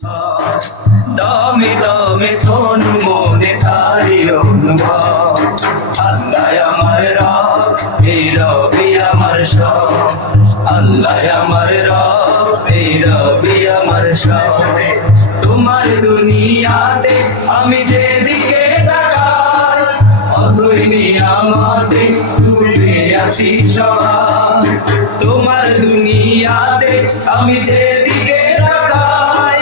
দমে দমে তনু মনে তারি অনুভব। আল্লাহ আমার রব, এই রবি আমার সব। আল্লাহ আমার রব, এই রবি আমার সব। তোমার দুনিয়াতে আমি যেদিকে তাকাই, অথই নিয়ামতে ডুবে আছি সবাই। তোমার দুনিয়াতে আমি যেদিকে তাকাই,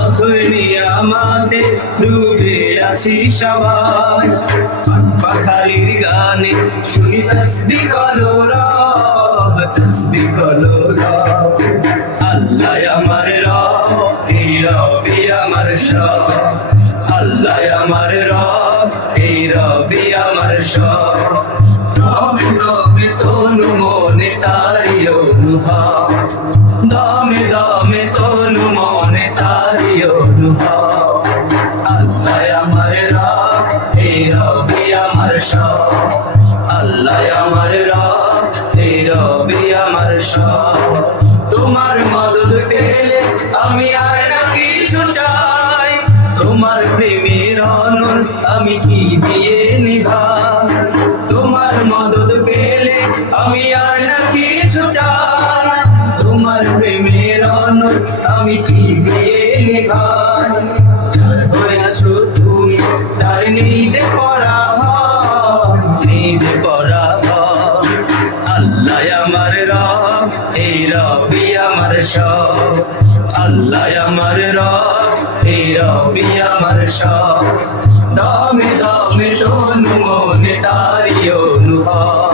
অথই নিয়ামতে ডুবে আছি সবাই। পাখালির গানে শুনি তসবিহ করো রব, তসবিহ করো রব। আল্লাহ আমার রব, এই রবি আমার সব। আল্লাহ আমার রব, এই রবি আমার সব। দমে দমে তনু মনে তারি অনুভব। দমে দমে তনু মনে তারি অনুভব। আল্লাহ আমার রব, এই রবি আমার সব। আল্লাহ আমার রব, এই রবি আমার সব। তোমার মদদ পেলে আমি আর না কিছু চাই। তোমার প্রেমের অনল আমি কি দিয়ে নিভাই। তোমার মদদ পেলে আমি আর না কিছু চাই। তোমার প্রেমের অনল আমি কি দিয়ে নিভাই। যার হয়ে আছো তুমি, তার নিজে পরাভব, নিজে পরাভব। আল্লাহ আমার রব, এই রবি আমার সব। আল্লাহ আমার রব, এই রবি আমার সব। দমে দমে তনু মনে তারি অনুভব।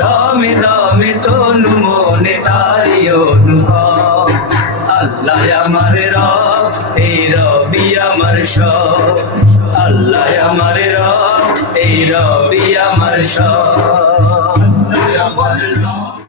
দমে দমে তনু মনে তারি অনুভব। আল্লাহ আমার রব, এই রবি আমার সব। আল্লাহ আমার রব, এই রবি আমার সব।